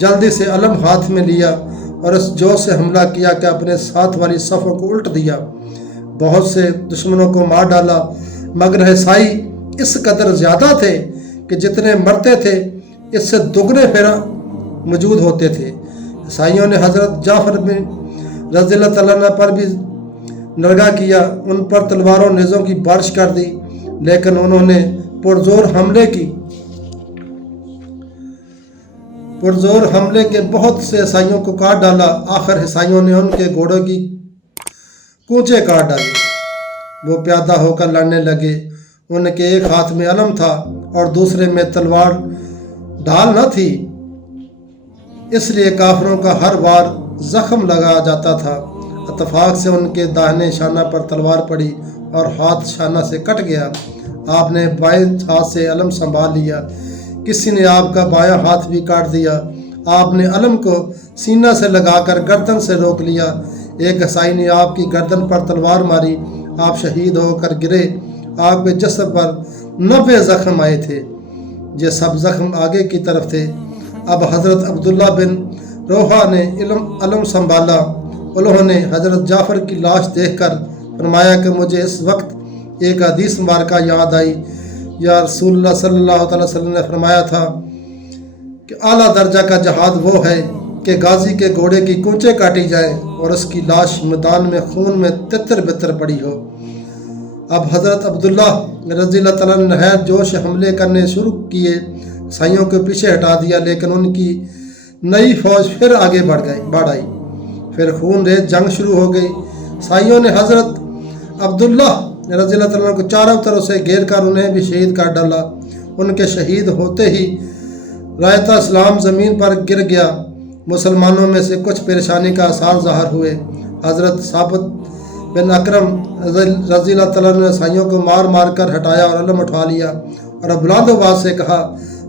جلدی سے علم ہاتھ میں لیا اور اس جوش سے حملہ کیا کہ اپنے ساتھ والی صفوں کو الٹ دیا۔ بہت سے دشمنوں کو مار ڈالا، مگر عیسائی اس قدر زیادہ تھے کہ جتنے مرتے تھے اس سے دگنے پھر موجود ہوتے تھے۔ عیسائیوں نے حضرت جعفر بن رضی اللہ تعالیٰ عنہ پر بھی نرگا کیا، ان پر تلواروں نیزوں کی بارش کر دی، لیکن انہوں نے پرزور حملے کے بہت سے عیسائیوں کو کاٹ ڈالا۔ آخر عیسائیوں نے ان کے گھوڑوں کی کونچے کاٹ ڈالی۔ وہ پیادہ ہو کر لڑنے لگے۔ ان کے ایک ہاتھ میں علم تھا اور دوسرے میں تلوار ڈھال نہ تھی، اس لیے کافروں کا ہر وار زخم لگا جاتا تھا۔ اتفاق سے ان کے داہنے شانہ پر تلوار پڑی اور ہاتھ شانہ سے کٹ گیا۔ آپ نے بائیں ہاتھ سے علم سنبھال لیا، کسی نے آپ کا بایاں ہاتھ بھی کاٹ دیا۔ آپ نے علم کو سینہ سے لگا کر گردن سے روک لیا۔ ایک عیسائی نے آپ کی گردن پر تلوار ماری، آپ شہید ہو کر گرے۔ آپ کے جسم پر 90 زخم آئے تھے، یہ سب زخم آگے کی طرف تھے۔ اب حضرت عبداللہ بن روحہ نے علم سنبھالا۔ انہوں نے حضرت جعفر کی لاش دیکھ کر فرمایا کہ مجھے اس وقت ایک حدیث مبارکہ یاد آئی۔ یا رسول اللہ صلی اللہ علیہ وسلم نے فرمایا تھا کہ اعلیٰ درجہ کا جہاد وہ ہے کہ غازی کے گھوڑے کی کونچیں کاٹی جائیں اور اس کی لاش میدان میں خون میں تتر بتر پڑی ہو۔ اب حضرت عبداللہ رضی اللہ تعالیٰ نے نہایت جوش حملے کرنے شروع کیے، عیسائیوں کو پیچھے ہٹا دیا، لیکن ان کی نئی فوج پھر آگے بڑھ آئی۔ پھر خون ریز جنگ شروع ہو گئی۔ عیسائیوں نے حضرت عبداللہ رضی اللہ تعالیٰ کو چاروں طرف سے گھیر کر انہیں بھی شہید کر ڈالا۔ ان کے شہید ہوتے ہی رایتِ اسلام زمین پر گر گیا۔ مسلمانوں میں سے کچھ پریشانی کا آثار ظاہر ہوئے۔ حضرت ثابت بن اکرم رضی اللہ تعالیٰ نے عیسائیوں کو مار مار کر ہٹایا اور علم اٹھا لیا اور بلند آواز سے کہا،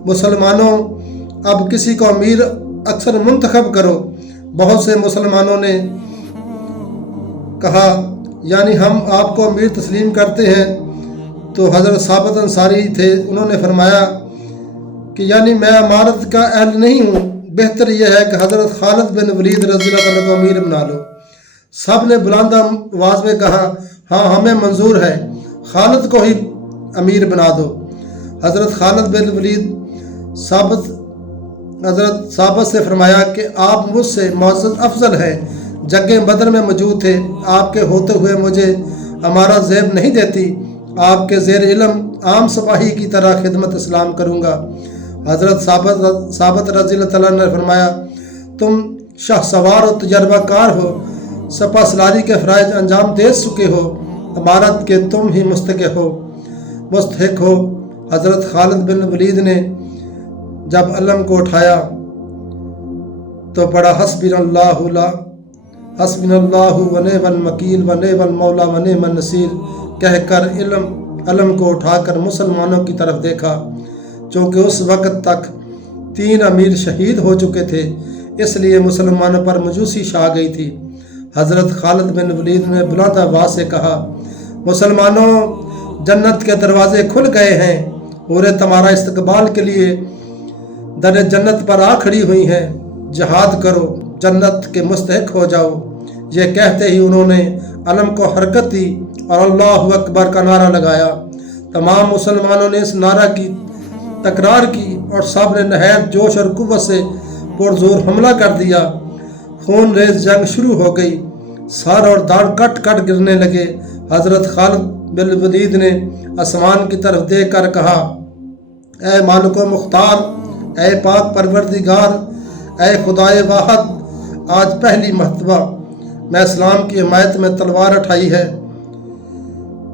مسلمانوں اب کسی کو امیر اکثر منتخب کرو۔ بہت سے مسلمانوں نے کہا، یعنی ہم آپ کو امیر تسلیم کرتے ہیں۔ تو حضرت ثابت انصاری تھے، انہوں نے فرمایا کہ یعنی میں امارت کا اہل نہیں ہوں، بہتر یہ ہے کہ حضرت خالد بن ولید رضی اللہ عنہ کو امیر بنا لو۔ سب نے بلند آواز میں کہا، ہاں ہمیں منظور ہے، خالد کو ہی امیر بنا دو۔ حضرت خالد بن ولید حضرت ثابت سے فرمایا کہ آپ مجھ سے معزز افضل ہیں، جنگ بدر میں موجود تھے، آپ کے ہوتے ہوئے مجھے ہمارا زیب نہیں دیتی، آپ کے زیر علم عام سپاہی کی طرح خدمت اسلام کروں گا۔ حضرت ثابت رضی اللہ تعالیٰ نے فرمایا، تم شاہ سوار و تجربہ کار ہو، سپہ سلاری کے فرائض انجام دے چکے ہو، امارت کے تم ہی مستحق ہو۔ حضرت خالد بن ولید نے جب علم کو اٹھایا تو پڑھا، حسبنا اللہ و نعم الوکیل و نعم المولا و نعم النصیر کہہ کر علم کو اٹھا کر مسلمانوں کی طرف دیکھا۔ چونکہ اس وقت تک 3 امیر شہید ہو چکے تھے، اس لیے مسلمانوں پر مجوسی چھا گئی تھی۔ حضرت خالد بن ولید نے بلند آواز سے کہا، مسلمانوں جنت کے دروازے کھل گئے ہیں، عورتیں تمہارا استقبال کے لیے در جنت پر آ کھڑی ہوئی ہیں، جہاد کرو، جنت کے مستحق ہو جاؤ۔ یہ کہتے ہی انہوں نے علم کو حرکت دی اور اللہ اکبر کا نعرہ لگایا۔ تمام مسلمانوں نے اس نعرہ کی تکرار کی اور سب نے نہایت جوش اور قوت سے پرزور حملہ کر دیا۔ خون ریز جنگ شروع ہو گئی، سر اور داڑھ کٹ کٹ گرنے لگے۔ حضرت خالد بن ولید نے آسمان کی طرف دیکھ کر کہا، اے مالک و مختار، اے پاک پروردگار، اے خدائے واحد، آج پہلی مرتبہ میں اسلام کی حمایت میں تلوار اٹھائی ہے،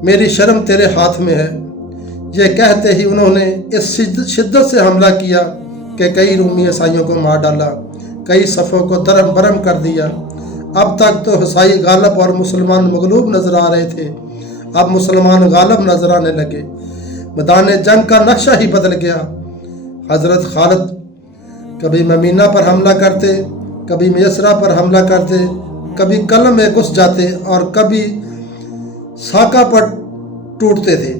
میری شرم تیرے ہاتھ میں ہے۔ یہ کہتے ہی انہوں نے اس شدت سے حملہ کیا کہ کئی رومی عیسائیوں کو مار ڈالا، کئی صفوں کو درہم برہم کر دیا۔ اب تک تو عیسائی غالب اور مسلمان مغلوب نظر آ رہے تھے، اب مسلمان غالب نظر آنے لگے، میدان جنگ کا نقشہ ہی بدل گیا۔ حضرت خالد کبھی ممینہ پر حملہ کرتے، کبھی میسرہ پر حملہ کرتے، کبھی قلم میں گھس جاتے اور کبھی ساکہ پر ٹوٹتے تھے۔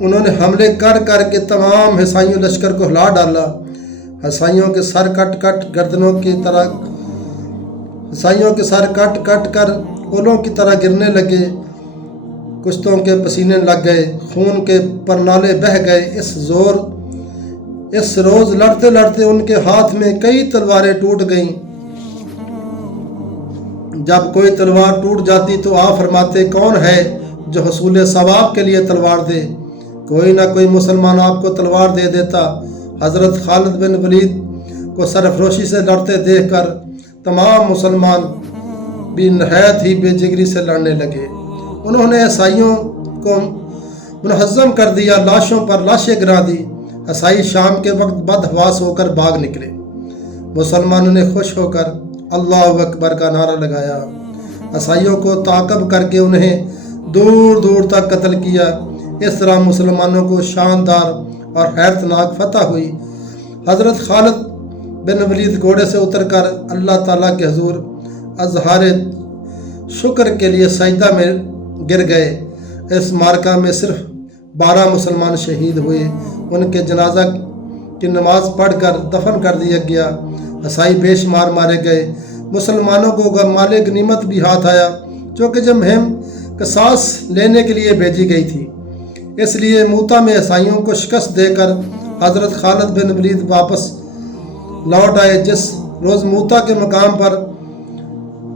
انہوں نے حملے کر کر کے تمام عیسائی لشکر کو ہلا ڈالا۔ عیسائیوں کے سر کٹ کٹ کر اولوں کی طرح گرنے لگے، کشتوں کے پسینے لگ گئے، خون کے پرنالے بہہ گئے۔ اس روز لڑتے لڑتے ان کے ہاتھ میں کئی تلواریں ٹوٹ گئیں۔ جب کوئی تلوار ٹوٹ جاتی تو آپ فرماتے، کون ہے جو حصول ثواب کے لیے تلوار دے؟ کوئی نہ کوئی مسلمان آپ کو تلوار دے دیتا۔ حضرت خالد بن ولید کو سرفروشی سے لڑتے دیکھ کر تمام مسلمان بھی نہایت ہی بے جگری سے لڑنے لگے۔ انہوں نے عیسائیوں کو منہزم کر دیا، لاشوں پر لاشیں گرا دی۔ عیسائی شام کے وقت بدحواس ہو کر بھاگ نکلے۔ مسلمانوں نے خوش ہو کر اللہ اکبر کا نعرہ لگایا، عیسائیوں کو تعاقب کر کے انہیں دور دور تک قتل کیا۔ اس طرح مسلمانوں کو شاندار اور حیرتناک فتح ہوئی۔ حضرت خالد بن ولید گھوڑے سے اتر کر اللہ تعالیٰ کے حضور اظہار شکر کے لیے سجدہ میں گر گئے۔ اس معرکہ میں صرف 12 مسلمان شہید ہوئے۔ ان کے جنازہ کی نماز پڑھ کر دفن کر دیا گیا۔ عیسائی بے شمار مارے گئے۔ مسلمانوں کو مال غنیمت بھی ہاتھ آیا، چونکہ جب مہم قصاص لینے کے لیے بھیجی گئی تھی۔ اس لیے موتا میں عیسائیوں کو شکست دے کر حضرت خالد بن ولید واپس لوٹ آئے۔ جس روز موتا کے مقام پر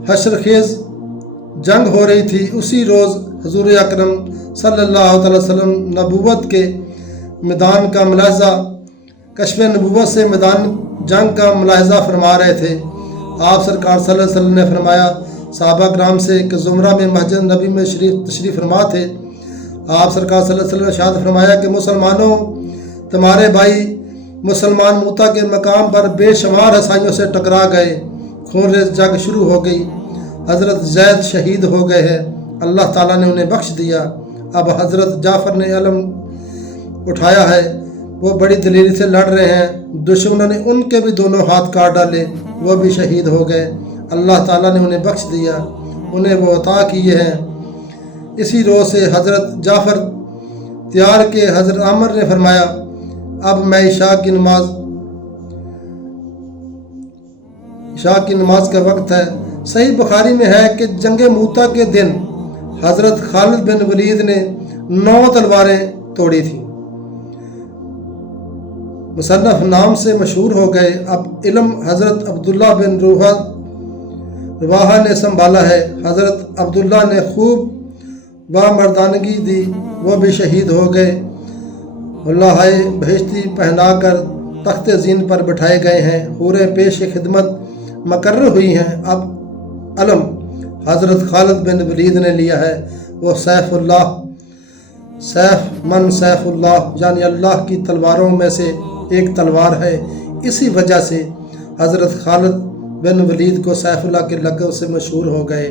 حشر خیز جنگ ہو رہی تھی، اسی روز حضور اکرم صلی اللہ علیہ وسلم نبوت کے میدان کا ملاحظہ کشف نبوت سے میدان جنگ کا ملاحظہ فرما رہے تھے۔ آپ سرکار صلی اللہ علیہ وسلم نے فرمایا، صحابہ کرام سے ایک زمرہ میں مسجد نبی میں تشریف فرما تھے۔ آپ سرکار صلی اللہ علیہ وسلم نے ارشاد فرمایا کہ مسلمانوں، تمہارے بھائی مسلمان موتا کے مقام پر بے شمار عیسائیوں سے ٹکرا گئے۔ خون ریز جنگ شروع ہو گئی۔ حضرت زید شہید ہو گئے ہیں، اللہ تعالیٰ نے انہیں بخش دیا۔ اب حضرت جعفر نے علم اٹھایا ہے، وہ بڑی دلیری سے لڑ رہے ہیں۔ دشمنوں نے ان کے بھی دونوں ہاتھ کاٹ ڈالے، وہ بھی شہید ہو گئے۔ اللہ تعالیٰ نے انہیں بخش دیا، انہیں وہ عطا کیے ہیں۔ اسی روز سے حضرت جعفر تیار کے حضرت عامر نے فرمایا، اب میں عشاء کی نماز کا وقت ہے۔ صحیح بخاری میں ہے کہ جنگ موتا کے دن حضرت خالد بن ولید نے 9 تلواریں توڑی تھیں۔ مصنف نام سے مشہور ہو گئے۔ اب علم حضرت عبداللہ بن رواحہ نے سنبھالا ہے۔ حضرت عبداللہ نے خوب مردانگی دی، وہ بھی شہید ہو گئے۔ اللہ بہشتی پہنا کر تخت زین پر بٹھائے گئے ہیں، حوریں پیش خدمت مقرر ہوئی ہیں۔ اب علم حضرت خالد بن ولید نے لیا ہے، وہ سیف اللہ یعنی اللہ کی تلواروں میں سے ایک تلوار ہے۔ اسی وجہ سے حضرت خالد بن ولید کو سیف اللہ کے لقب سے مشہور ہو گئے۔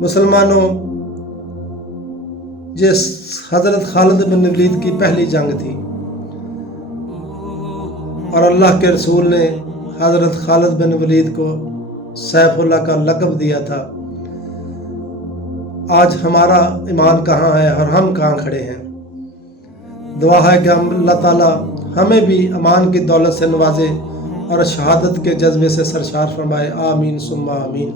مسلمانوں، یہ حضرت خالد بن ولید کی پہلی جنگ تھی، اور اللہ کے رسول نے حضرت خالد بن ولید کو سیف اللہ کا لقب دیا تھا۔ آج ہمارا ایمان کہاں ہے اور ہم کہاں کھڑے ہیں؟ دعا ہے کہ اللہ تعالیٰ ہمیں بھی ایمان کی دولت سے نوازے اور شہادت کے جذبے سے سرشار فرمائے۔ آمین ثم آمین۔